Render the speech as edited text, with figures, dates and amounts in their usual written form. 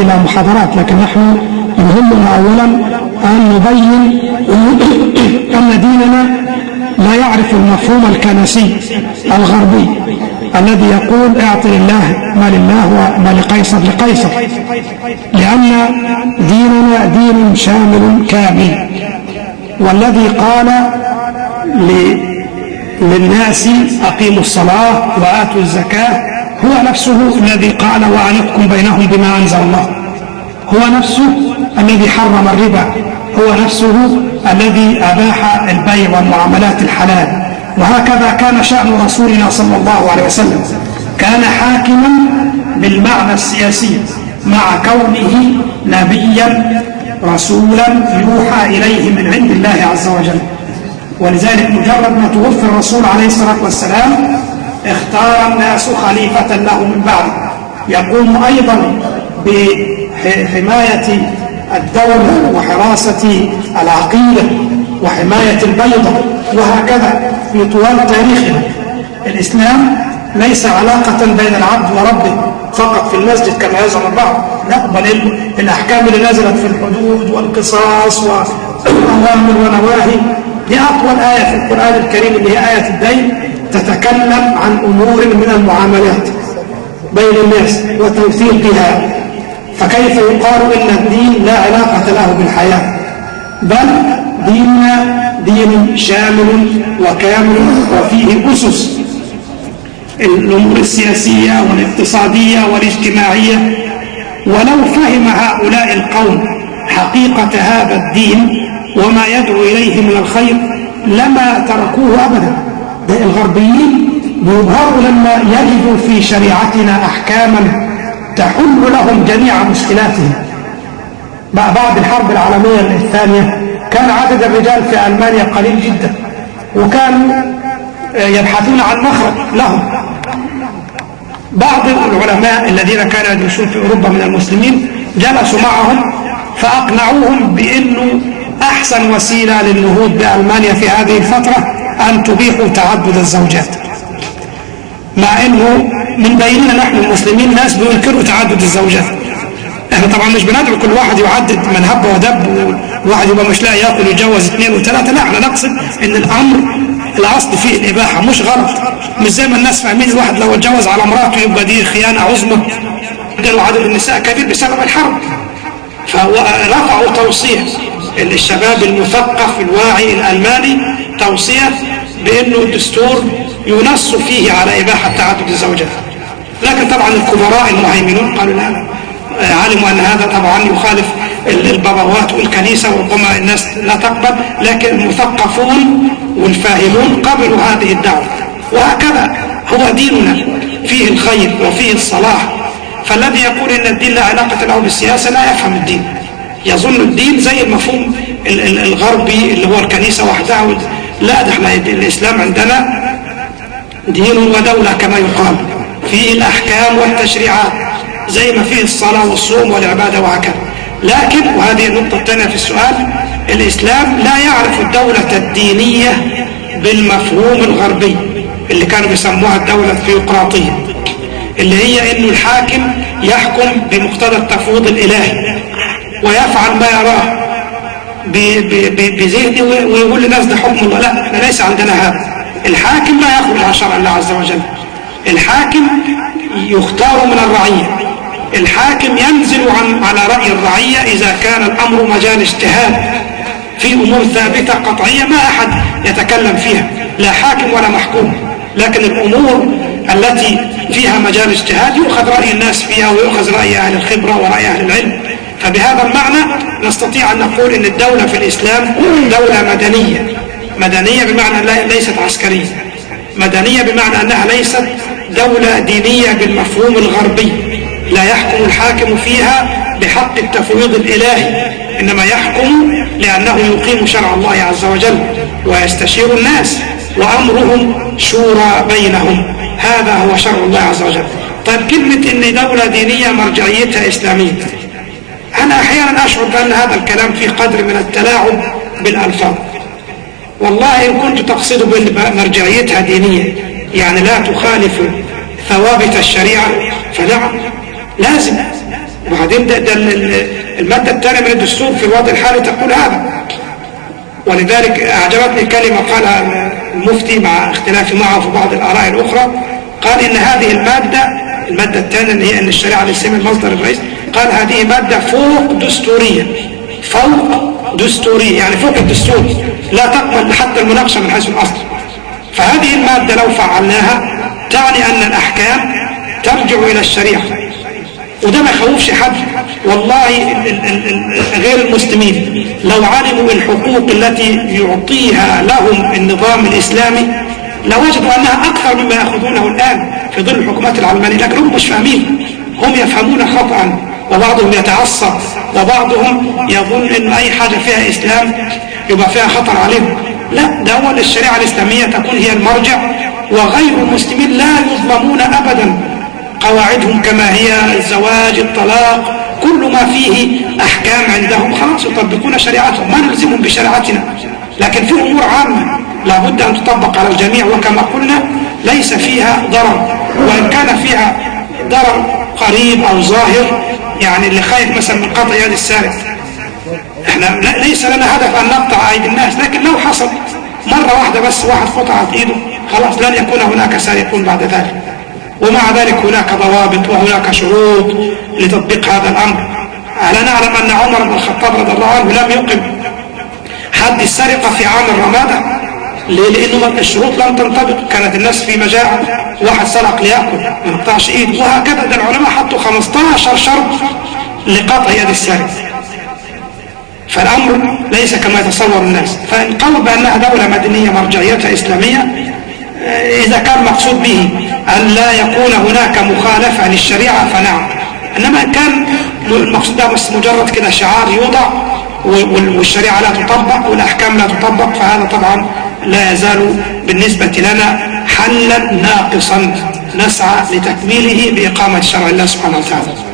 إلى محاضرات، لكن نحن يهمنا أولا أن نبين أن ديننا لا يعرف المفهوم الكنسي الغربي الذي يقول اعط لله ما لله وما لقيصر لقيصر، لأن ديننا دين شامل كامل. والذي قال للناس أقيموا الصلاة وآتوا الزكاة هو نفسه الذي قال وأنحكم بينهم بما أنزل الله، هو نفسه الذي حرم الربا، هو نفسه الذي أباح البيع والمعاملات الحلال. وهكذا كان شأن رسولنا صلى الله عليه وسلم، كان حاكما بالمعنى السياسي مع كونه نبيا رسولا يوحى إليه من عند الله عز وجل. ولذلك مجرد ما توفي الرسول عليه الصلاة والسلام اختار الناس خليفة له من بعده يقوم أيضا بحماية الدولة وحراسة العقيدة وحماية البيضة. وهكذا في طوال تاريخنا الإسلام ليس علاقة بين العبد وربه فقط في المسجد كما يزعم البعض، لا، بل الأحكام اللي نزلت في الحدود والقصاص وأوامر ونواهي. دي أطول آية في القرآن الكريم اللي هي آية الدين، تتكلم عن أمور من المعاملات بين الناس وتوثيقها. فكيف يقال إن الدين لا علاقة له بالحياة؟ بل ديننا دين شامل وكامل وفيه أسس الأمور السياسية والاقتصادية والاجتماعية. ولو فهم هؤلاء القوم حقيقة هذا الدين وما يدعو إليه من الخير لما تركوه أبدا. الغربيين بيظهروا لما يجدوا في شريعتنا أحكاما تحل لهم جميع مشكلاتهم. بعد الحرب العالمية الثانية كان عدد الرجال في ألمانيا قليل جدا، وكانوا يبحثون عن مخرج لهم. بعض العلماء الذين كانوا يدرسون في أوروبا من المسلمين جلسوا معهم فأقنعوهم بأنه أحسن وسيلة للنهوض بألمانيا في هذه الفترة أن تبيحوا تعدد الزوجات، مع أنه من بيننا نحن المسلمين ناس بينكروا تعدد الزوجات. احنا طبعا مش بندعو كل واحد يعدد من هب ودب وواحد يبقى مش لاقي ياكل يتجوز 2 و3، لا، احنا نقصد ان الامر الاصل فيه الاباحه مش غلط. مش زي ما الناس فاهمين الواحد لو اتجوز على مراته يبقى دي خيانه عظمى. قالوا عدد النساء كبير بسبب الحرب، فرفعوا توصيه الشباب المثقف الواعي الالماني، توصيه بانه الدستور ينص فيه على اباحه تعدد الزوجات. لكن طبعا الكبراء المهيمنون قالوا لا، علموا أن هذا طبعا يخالف البابوات والكنيسة وربما الناس لا تقبل، لكن المثقفون والفاهمون قبلوا هذه الدعوة. وهكذا هو ديننا فيه الخير وفيه الصلاح. فالذي يقول إن الدين لا علاقة له بالسياسة لا يفهم الدين، يظن الدين زي المفهوم الغربي اللي هو الكنيسة وحدها. لا، ده احنا الإسلام عندنا دين ودولة كما يقال، فيه الأحكام والتشريعات زي ما فيه الصلاة والصوم والعبادة وهكذا. لكن وهذه النقطة الثانية في السؤال، الإسلام لا يعرف الدولة الدينية بالمفهوم الغربي اللي كانوا بيسموها الدولة الثيوقراطية، اللي هي إنه الحاكم يحكم بمقتضى التفويض الإلهي ويفعل ما يراه بذهنه ويقول للناس ده حكم الله. لا، احنا ليس عندنا هذا. الحاكم لا يخرج عن شرع الله عز وجل. الحاكم يختار من الرعية، الحاكم ينزل على رأي الرعية إذا كان الأمر مجال اجتهاد في أمور ثابتة قطعية ما أحد يتكلم فيها، لا حاكم ولا محكوم. لكن الأمور التي فيها مجال اجتهاد يؤخذ رأي الناس فيها ويؤخذ رأي أهل الخبرة ورأي أهل العلم. فبهذا المعنى نستطيع أن نقول أن الدولة في الإسلام دولة مدنية. مدنية بمعنى ليست عسكرية، مدنية بمعنى أنها ليست دولة دينية بالمفهوم الغربي. لا يحكم الحاكم فيها بحق التفويض الإلهي، إنما يحكم لأنه يقيم شرع الله عز وجل ويستشير الناس وأمرهم شورى بينهم. هذا هو شرع الله عز وجل. طيب كلمة إن دولة دينية مرجعيتها إسلامية، أنا أحيانا أشعر بأن هذا الكلام فيه قدر من التلاعب بالألفاظ. والله إن كنت تقصد بمرجعيتها دينية يعني لا تخالف ثوابت الشريعة فنعم، لازم وبعدين ده المادة الثانية من الدستور في الوضع الحالي تقول هذا. ولذلك أعجبتني كلمة قالها المفتي مع اختلافي معه في بعض الآراء الأخرى، قال إن هذه المادة الثانية اللي هي أن الشريعة الإسلامية المصدر الرئيسي، قال هذه مادة فوق دستورية، فوق دستورية يعني فوق الدستور، لا تقبل حتى المناقشة من حيث الأصل. فهذه المادة لو فعلناها تعني أن الأحكام ترجع إلى الشريعة، وده ما يخوفش حد. والله غير المسلمين لو علموا الحقوق التي يعطيها لهم النظام الإسلامي لوجدوا أنها أكثر مما يأخذونه الآن في ظل الحكومات العلمانية، لكن هم مش فاهمين، هم يفهمون خطأ، وبعضهم يتعصب، وبعضهم يظن أن أي حاجة فيها إسلام يبقى فيها خطر عليهم. لا، ده هو الشريعة الإسلامية تكون هي المرجع، وغير المسلمين لا يظلمون أبدا. قواعدهم كما هي، الزواج، الطلاق، كل ما فيه أحكام عندهم خلاص يطبقون شريعتهم، ما نلزمهم بشريعتنا. لكن في أمور عامة لابد أن تطبق على الجميع، وكما قلنا ليس فيها ضرر، وإن كان فيها ضرر قريب أو ظاهر، يعني اللي خايف مثلا من قطع يد السارق، احنا ليس لنا هدف أن نقطع أيدي الناس، لكن لو حصل مرة واحدة بس واحد قطعت إيده خلاص لن يكون هناك سارقون بعد ذلك. ومع ذلك هناك ضوابط وهناك شروط لتطبيق هذا الأمر. ألا نعلم أن عمر بن الخطاب رضي الله عنه لم يقم حد السرقة في عام الرمادة، لأنه الشروط لم تنطبق، كانت الناس في مجاعة، واحد سرق ليأكل ما نقطعش إيده، وهكذا. ده العلماء حطوا 15 شرط لقطع يد السارق. فالأمر ليس كما يتصور الناس. فالقول بأنها دولة مدنية مرجعيتها إسلامية إذا كان مقصود به أن لا يكون هناك مخالفة للشريعة فنعم، إنما كان المقصود ده بس مجرد كده شعار يوضع والشريعة لا تطبق والأحكام لا تطبق، فهذا طبعا لا يزال بالنسبة لنا حلا ناقصا نسعى لتكميله بإقامة شرع الله سبحانه وتعالى.